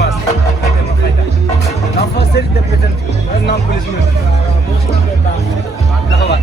dimanche ma fayta l'enfant série de peut-être non plus ñu taxawaat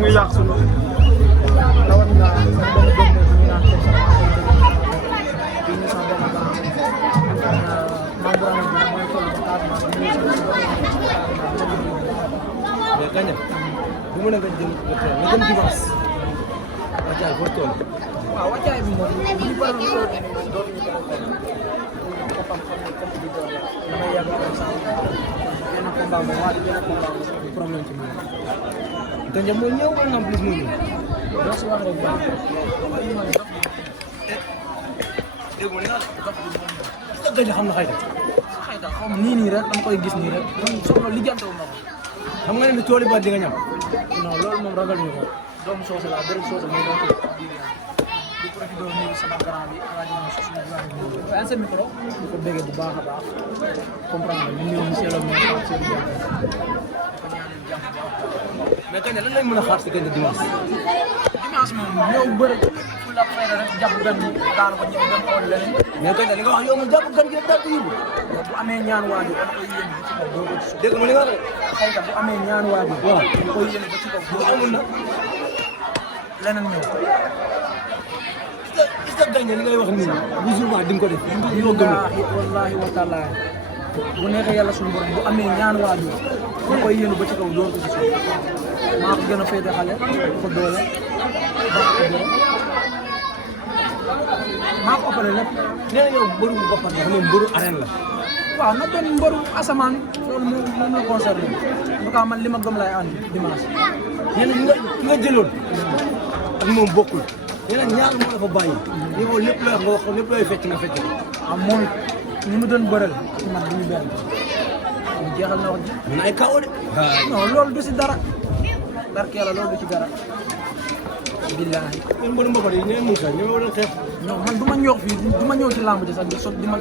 muy yàq sunu Gandia bu mën a nga jël nga dem dimanche wàccaay foo toll waaw wàccaay bi moom ñu bëri ñu ko dootuñu ko problème ci moom Gandia moo ñëw wala en plus moo ñëw doo si wax rek baax dégg nga Gandia xam na xayta xaw ma nii rek dama koy gis nii rek man soxla lijjantewu ma ko xam nga ne tool yi ba di nga ñam non loolu moom ragal ñu ko doomu soose la bëri soose mais doo ko di profité nuyu sama grand bi alaaji moom si suñu grand bi waaye sa micro di ko béggee bu baax a baax comprendre ñu ñëw monsieur le maire Pape Sène Diagne mais Gandia lan lañ mën a xaar si Gandia dimanche dimanche moom ñëw bëri fu la fayda rek jàpp gan ñi daan ko ñëw dem xool leneen mais Gandia li nga wax yow mu jàpp gan gi daal di yóbbu bu amee ñaan waajur dama koy yéene ba ci kaw doo ko ci suuf dégg nga li nga wax xayta bu amee ñaan waajur waaw dama koy yéene ba ci kaw bu amul na leneen ñëw est-ce que Gandia li ngay wax nii bu jour di nga ko def li ko gëm wallahi wa taala bu neexee yàlla suñu borom bu amee ñaan waajur dama koy yéene ba ci kaw doo ko ci suuf maa ko gën a féete xale ko doole ba ko doole maa ko ëppale lépp nee na yow mbëru boppam dafa ne mbëru arène la waaw na doon mbëru asamaan loolu moom la concerné en tout cas man li ma gëm lay ànd dimanche nee na ki nga jëloon ak moom bokkul nee na ñaar moo la fa bàyyi yow lépp looy wax nga wax lépp looy fecc nga fecc moom ñi mu doon bëreel ci man du ñu benn mu jeexal na wax ji mën ay kaw de non loolu du si dara barke yàlla loolu du ci dara billaahi ñun mbëru mbapat yi ñooy mun sax ñoo waroon xeex non man du ma ñëw fii du ma ñëw ci làmb ji sax di ma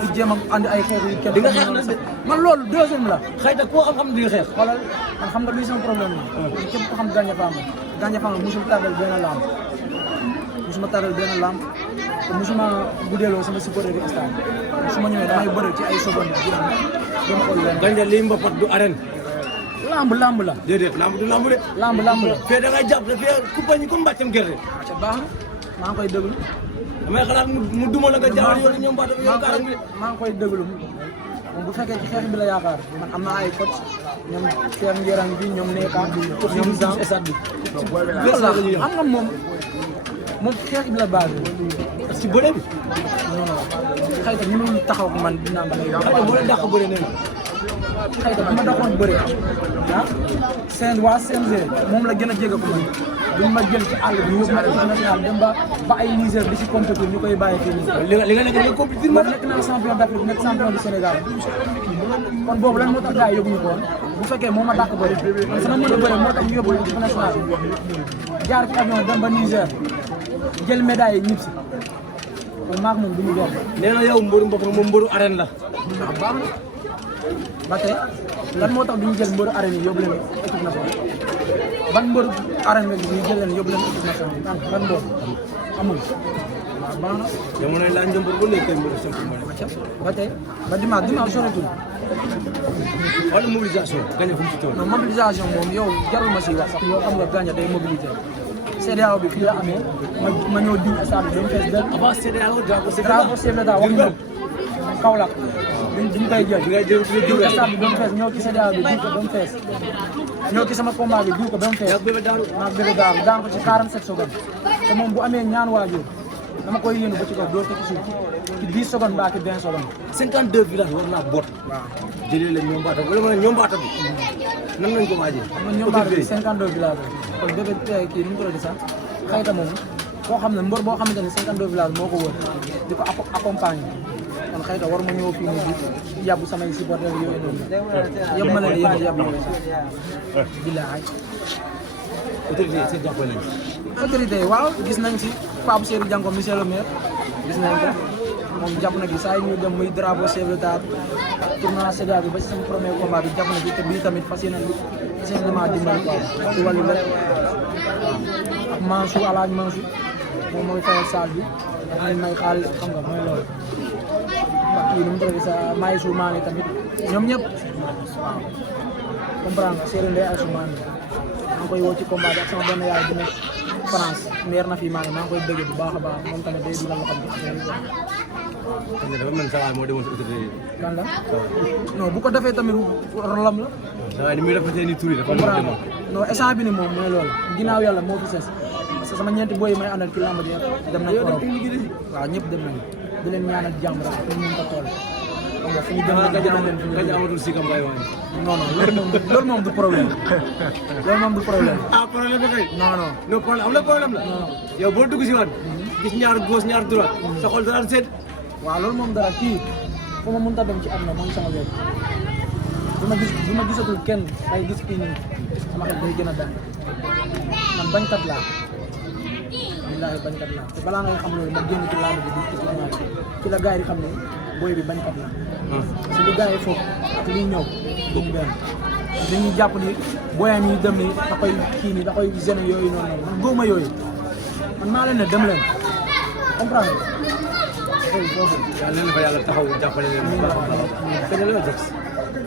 di jéem a andi ay xeex yu kenn di nga xeex na de man loolu deuxième la xëy na koo xam-xam di nga xeex xoolal man xam nga luy sama problème la képp ko xam Gandia Fama musul tardel benn làmb musuma tardel benn làmb te musuma guddeeloo sama supporter bi stade musuma ñëwee damay bëre ci ay seconde dem xool leen Gandia lii mbapat du arène lamb la déedéet lamb du lamb de lamb la fee da ngay jàpp te fee ku bañ comme mbàccam gerte ca baax na maa ngi koy déglu damay xalaat mu duma la nga jaawal yoonu ñoom baata yow karam bi maa ngi koy déglu moom bu fekkee ci xeex bi la yaakaar man am na ay coach ñoom Cheikh Ngérang bi ñoom Neka ñoom Jean Esat bi am nga moom xeex bi la base ci bëre bi non non xëy na ñu ngi taxaw man dinaa ba lay xëy na moo leen dàq bëre nee na xëy na bu ma doxoon bëre ah waa CNG moom la gën a jege ko man duñ ma jël ci àll bi yóbbu ma équipe nationale dem ba ay Niger di si compétir ñu koy bàyyi fii nii. li nga nekk nga compétir man nekk naa champion d'Afrique nekk champion du Sénégal kon boobu lan moo tax gars yi yóbbu ñu ko woon bu fekkee moo ma dàq bëri man sama mën a bëri moo tax ñu yóbbu équipe nationale jaar ci avion dem ba Niger jël médaille yi ñib si kon maak moom du ñu doon. nee na yow mbëru mbokk moom mbëru arène la. waaw baax na ba tey lan moo tax duñu jël mbëru arène yi yóbbu leen équipe nationale ban mbëru arène nga gis ñu jël leen yóbbu leen équipe nationale ban mbër amul waaw baax na. jamono yi laa njëmbur ba léegi kay mbëru simplement ba tey ba dimanche soreetul. wala mobilisation Gandia fu mu ci toll. non mobilisation moom yow jarul ma si wax sax yow xam nga Gandia day mobiliser. CEDEAO bi fii la amee ma ñëw diw stade bi ba mu fees del. avant CEDEAO drapeau chef de l'État wax na Kaolack duñ koy jël. diw stade bi ba mu fees ñëw ci CEDEAO bi diw ko ba mu fees. ñëw ci sama combat bi diw ko ba mu fees. maag bébé daaru daan ko ci 47 secondes. te moom bu amee ñaan waajur dama koy yéenu ba ci kaw doo ko ci suuf ci 10 secondes mbaa ci 20 secondes. 52 villages war naa boot. waaw jëlee leen ñoom baata wala ma ne ñoom baata bi. nan lañ ko waajee. xam nga ñoom baal bi 52 village kon bébé kii nu mu tuddati sax xayta moom koo xam ne mbor boo xamante ne 52 village moo ko wër di ko accompagner kon xayta war ma ñëw fii nii di yàbb samay supporters yooyu noonu yëpp ma leen di yëpp yàbb bilaay autorité yi seen jàppale leen. autorité yi waaw gis nañ si Pape Seydou Dianko monsieur le maire gis nañ ko moom jàpp na gi saa yi ñu dem muy drapeau chef de l'État tournoi CEDEAO bi ba si sama premier combat bi jàpp na gi te bii tamit fas yéene dama dimbali quoi ci wàllu lépp ak Mansour Alaaji Mansour moom mooy fayal salle bi daf may may xaalis xam nga mooy loolu ak kii nu mu tuddati sa Maye Soumane tamit ñoom ñëpp waaw comprendre nga Serigne Ndeye Soumane maa ngi koy woo ci combat bi ak sama benn yaay bu nekk France meer na fi maa ngi koy bëgg bu baax a baax moom tamit day dugal loo xam ne affaire yi xam nga dafa mel ni saa waay moo demoon si autorité yi. kan la non bu ko defee tamit rolam la. saa waay ni muy rafetee ni tur yi dafa comprendre non instant bi ni moom mooy loolu ginnaaw yàlla moo fi ses parce que sama ñeenti boy yi may àndal ci làmb ji dem nañ Europe waaw ñëpp dem nañu di leen ñaanal jàmm rek ñu mun ko toll xam nga fu ñu dem nga amatul si kam bay woon. non non loolu moom du problème loolu moom du problème ah problème ba kay. non non non problème am na problème la. non yow boo dugg si waat gis ñaar gauche ñaar droite sa xol dara seet. waaw loolu moom dara kii fu ma mënta dem ci àdduna mooy sama wér bu ma gisatul kenn day gis kii nii sama xel day gën a dal man bañkat laa billaahi bañkat laa te balaa ngay xam loolu ma génn ci làmb bi di ci la gars yi xam ne booy bi bañkat laa parce que li gars yi foofu ak liy ñëw duñu benn dañuy jàpp ni booyam yi dem ni da koy kii nii da koy gêné yooyu noonu man góoma yooyu man maa leen ne dem leen comprendre yàlla na fa yàlla taxaw jàppale leen. te ne la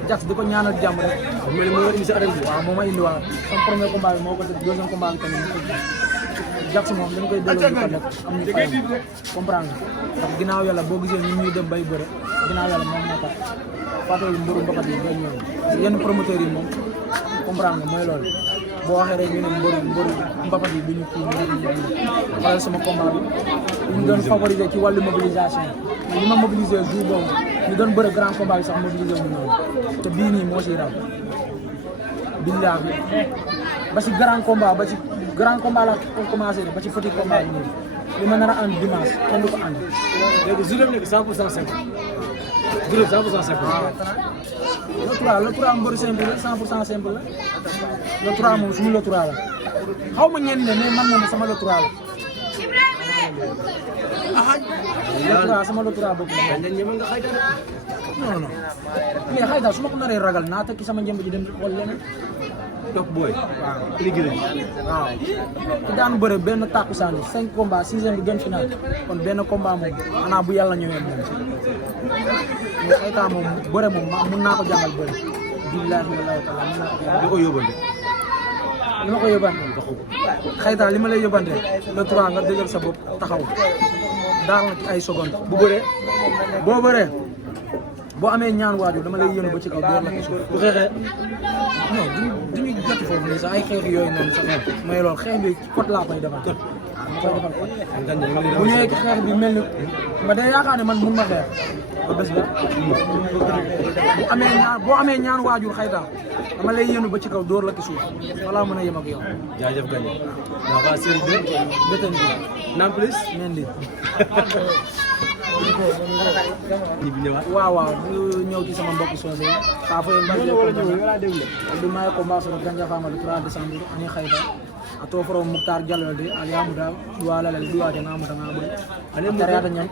Jax di ko ñaanal jàmm rek. mel ni moo indi si arène bi. waaw moo ma indiwaat sama premier combat bi moo ko def deuxième combat bi tamit Jax moom dañ koy delloo ñu ko nekk am ñu fayam comprendre nga ndax ginnaaw yàlla boo gisee ñun ñuy dem bay bëre ginnaaw yàlla moom moo tax fàttali mburu mbapat yi bay ñëw yenn promoteurs yi moom comprendre nga mooy loolu boo waxee rek ñu ne mburu mbapat yi du ñu kii xoolal sama combat bi ñu doon favoriser ci wàllu mobilisation li ma mobiliser jour boobu ñu doon bëre grand combat bi sax mobiliser wu ñu noonu te bii nii moo siy raw billaahi ba si grand combat la ko commencé ba ci petit combat bi nii li ma nar a ànd dimanche kenn du ko ànd. léegi journée bi nekk 100% simple. journée 100% simple. waaw le 3 mbëru simple la 100% simple la le 3 moom suñu le 3 la xaw ma ñenn ne mais man moom sama le 3 la. le 3 sama le 3 boobu la. ñeme nga xayta non non mais xayta su ma ko naree ragal naa tekki sama njëmb ji dem xool leneen. topp booy. waaw liggéey waaw te daanu bëre benn takkusaan 5 combats 6e bi gën final kon benn combat moom xanaa bu yàlla ñëwee moom mais xayta moom bëre moom mun naa ko jàngal bëre billaahi wallaahi taala mun naa ko jàngal. di ko yóbbante. li ma ko yóbbante xayta li ma lay yóbbante le 3 nga dëggal sa bopp taxaw daal na ci ay secondes bu bëree boo bëree boo amee ñaan waajur dama lay yëngu ba ci kaw door la ko suuf bu xeexee non duñu jot foofu nii sax ay xeex yooyu noonu sax mooy loolu xeex bi ci pot laa koy defal ma koy defal pot bu ñëwee ci xeex bi mel ni nga day yaakaar ne man mun ma xeex ba bés ba boo amee ñaan waajur xayta dama lay yëngu ba ci kaw door la ko suuf walaa mën a yem ak yow jaajëf gañe waaw waa série B béten bi n'en plus nen di ñi bi ñëwaat waaw waaw du ñëw ci sama mbokk soose yi kaa foye mbaɗe ɗum mayi ko mbasoto ganja fama le 3 décembre ani hayta a to foro moutar diallo de al yamuda ɗuwalalal ɗuwade ngamuda ngaɓoy tariyata ñam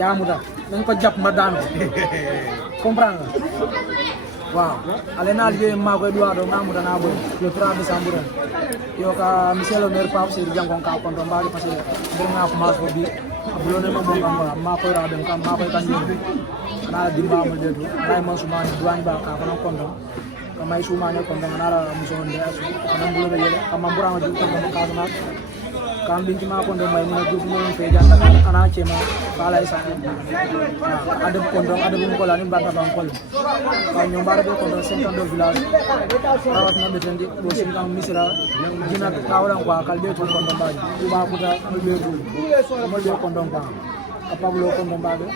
yamuda dañ ko jàpp ma daan ko comprendre nga waaw ale naal je ma koy ɗuwaɗo ngamuda ngaɓoy le 3 décembre en yo ka monsieur le maire Pape Seydou Diangon ka konto mbaɗi parce que mborga ko mas fo bi abulone ma mo ngam ma koy ra dem kam ma koy kanjum ana dimba mo dedu ray man suma ni duani ba ka kono kondo kamay suma ne kondo ana muso nde asu ana bulo be yele kam mbura ma jukko ko ka ma kam binti ma kondo may ni du mo fe janda ana chema bala isa adab kondo adab ko la ni banta ban kol kam nyom bara be kondo 52 village rawat na betendi do sin kam misira jina kawran ko kalbe to kondo baji tuba kuta mo be du mo be kondo ba Pablo kondo babe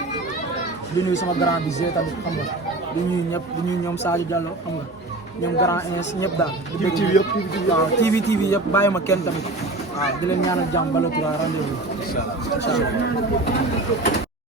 di nuyu sama grand bi Zé tamit xam nga di ñuy ñëpp di ñuy ñoom Sadio Diallo xam nga ñoom Grand Ins ñëpp daal. TV yëpp waaw TV yëpp bàyyi ma kenn tamit. waaw di leen ñaanal jàmm Balla Toura rendez-vous. incha allah.